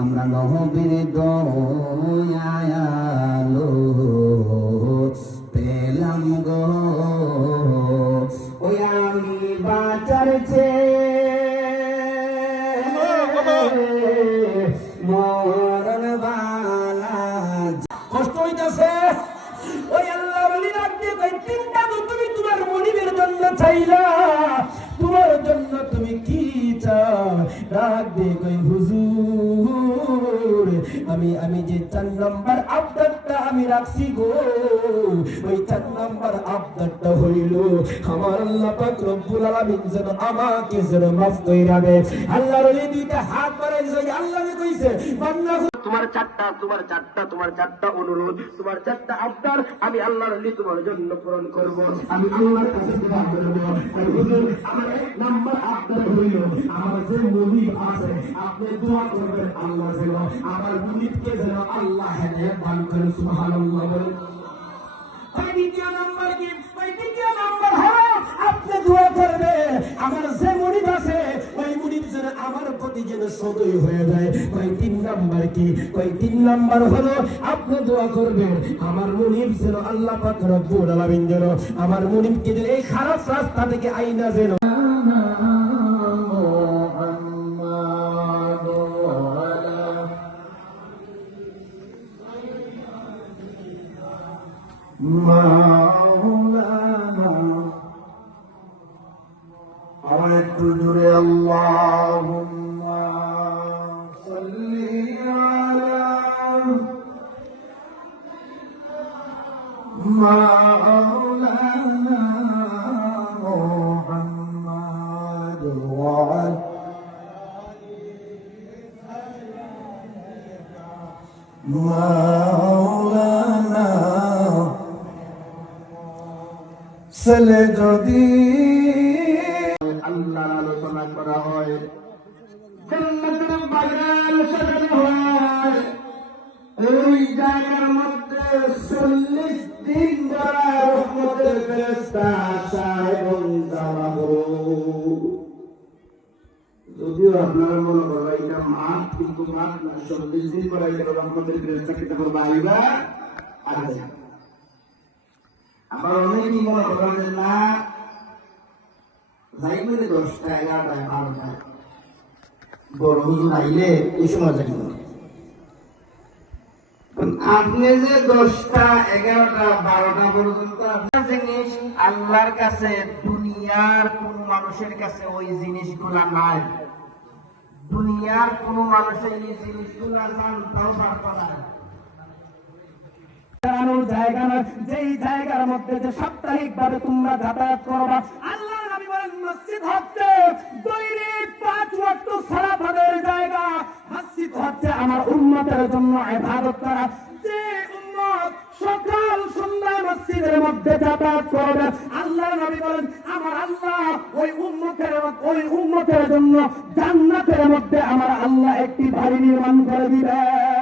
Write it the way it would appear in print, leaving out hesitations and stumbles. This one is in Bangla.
আমরা নবীর দয়ালো পেলাম গো। ওই আমি বাঁচার মরণ বালা কষ্ট হইতাছে। ওই আল্লাহ বলি রাখতে কই তিনটা তো তুমি তোমার মনিবের জন্য চাইলা, তোমার জন্য তুমি কি চাও? ডাক দে কই হুজুর আমি যে 4 নম্বর আবদারটা আমি রাখছি গো, ওই 4 নম্বর আবদারটা হইল আমার আল্লাহ পাক রব্বুল আলামিন যেন আমাকে যেন মাফ কইরা দেয়। আল্লাহর ওই দুইটা হাত বাড়াইছে, আল্লাহ কইছে বান্দা তোমার চারটা অনুরোধ, তোমার 4টা আবদার আমি আল্লাহর ওলি তোমার জন্য পূরণ করব। আমি আল্লাহর কাছে দোয়া করব, হুজুর আমার 1 নম্বর আবদার হইল আমার যে মুনিব আছে আপনি দোয়া করবেন আল্লাহ যেন আমার মুনিবকে যেন আল্লাহ হেদায়েত দান করেন। সুবহানাল্লাহ বলেন। দ্বিতীয় নম্বর কি? দ্বিতীয় নম্বর হলো আপনি দোয়া করবেন আমার যে মুনিব আছে ওই মুনিব যেন আমার প্রতি যেন সদয় হয়ে যায়। 3 নম্বর কি? 3 নম্বর হলো আপনি দোয়া করবেন আমার মুনিব যেন আল্লাহ পাক রব্বুল আলামিন যেন আমার মুনিবকে যেন এই খারাপ রাস্তা থেকে আইনা যেন মাওলানা আমার একটু জোরে আল্লাহুম্মা সাল্লি আলা মাওলানা মুহাম্মাদ ওয়া মাওলানা ছেলে যদি আল্লাহর আলোচনা করা হয়, জান্নাতের বাগান সাজানো হয়, ওই জায়গার মধ্যে 40 দিন ধরে রহমতের ফেরেশতা আসা এবং যাওয়া হয়। যদিও আপনারা মনে করেন এটা মাঠ, কিন্তু মাঠ না, 40 দিন পরে রহমতের ফেরেশতা কিতা করবে? আইবা আসবে। আবার অনেকেই মনে করেন যে না যাইবে 10টা 11টা 12টা বড় হুজুর আইলে এই সময় যাইব। আপনি যে 10টা 11টা 12টা পর্যন্ত আপনার জিনিস আল্লাহর কাছে দুনিয়ার কোন মানুষের কাছে ওই জিনিসগুলা নাই। দুনিয়ার কোন মানুষের এই জিনিসগুলা জানতেও পারতো না। জায়গা না, যেই জায়গার মধ্যে যে সাপ্তাহিক ভাবে তোমরা যাতায়াত করবা, আল্লাহ নবী বলেন মসজিদ হচ্ছে দৈনিক 5 ওয়াক্ত সালাত আদায়ের জায়গা। মসজিদ হচ্ছে আমার উম্মতের জন্য ইবাদত করা। যে উম্মত সকাল সন্ধ্যা মসজিদের মধ্যে যাতায়াত করবে, আল্লাহ নবী বলেন আমার আল্লাহ ওই উম্মতের জন্য জান্নাতের মধ্যে আমার আল্লাহ একটি বাড়ি নির্মাণ করে দিবেন।